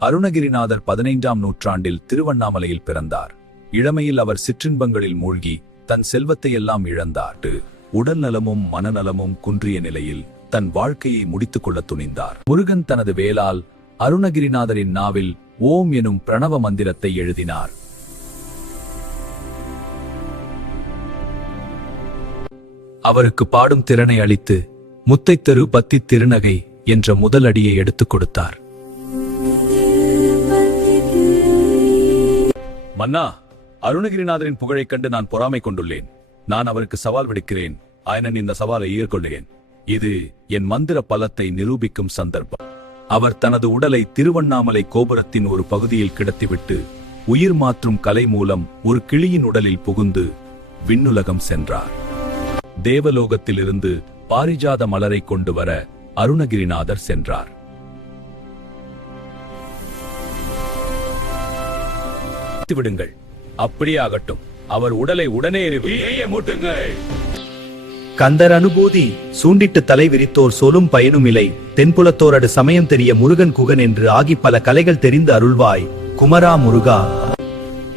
அருணகிரிநாதர் 15ஆம் நூற்றாண்டில் திருவண்ணாமலையில் பிறந்தார். இளமையில் அவர் சிற்றின்பங்களில் மூழ்கி தன் செல்வத்தையெல்லாம் இழந்தார். உடல் நலமும் மனநலமும் குன்றிய நிலையில் தன் வாழ்க்கையை முடித்துக் கொள்ள துணிந்தார். முருகன் தனது வேலால் அருணகிரிநாதரின் நாவில் ஓம் எனும் பிரணவ மந்திரத்தை எழுதினார். அவருக்கு பாடும் திறனை அளித்து முத்தைத்தரு பத்தி திருநகை என்ற முதல் அடியை எடுத்துக் கொடுத்தார். மன்னா, அருணகிரிநாதரின் புகழைக் கண்டு நான் பொறாமை கொண்டுள்ளேன். நான் அவருக்கு சவால் விடுக்கிறேன். ஆயனன் இந்த சவாலை ஏற்கொள்கிறேன். இது என் மந்திர பலத்தை நிரூபிக்கும் சந்தர்ப்பம். அவர் தனது உடலை திருவண்ணாமலை கோபுரத்தின் ஒரு பகுதியில் கிடத்திவிட்டு உயிர் மாற்றும் கலை மூலம் ஒரு கிளியின் உடலில் புகுந்து விண்ணுலகம் சென்றார். தேவலோகத்திலிருந்து பாரிஜாத மலரை கொண்டு வர அருணகிரிநாதர் சென்றார். விடுங்கள், அப்படியே ஆகட்டும். அவர் உடலை உடனே மூட்டுங்கள். கந்தர் அனுபூதி சூண்டிட்டு தலை விரித்தோர் சொல்லும் பயனுமில்லை. தென்புலத்தோரடு சமயம் தெரிய முருகன் குகன் என்று ஆகி பல கலைகள் தெரிந்து அருள்வாய் குமரா முருகா.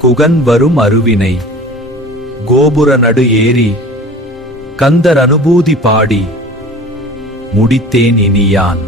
குகன் வரும் அருவினை கோபுர நடு ஏறி கந்தர் அனுபூதி பாடி முடித்தேன் இனியான்.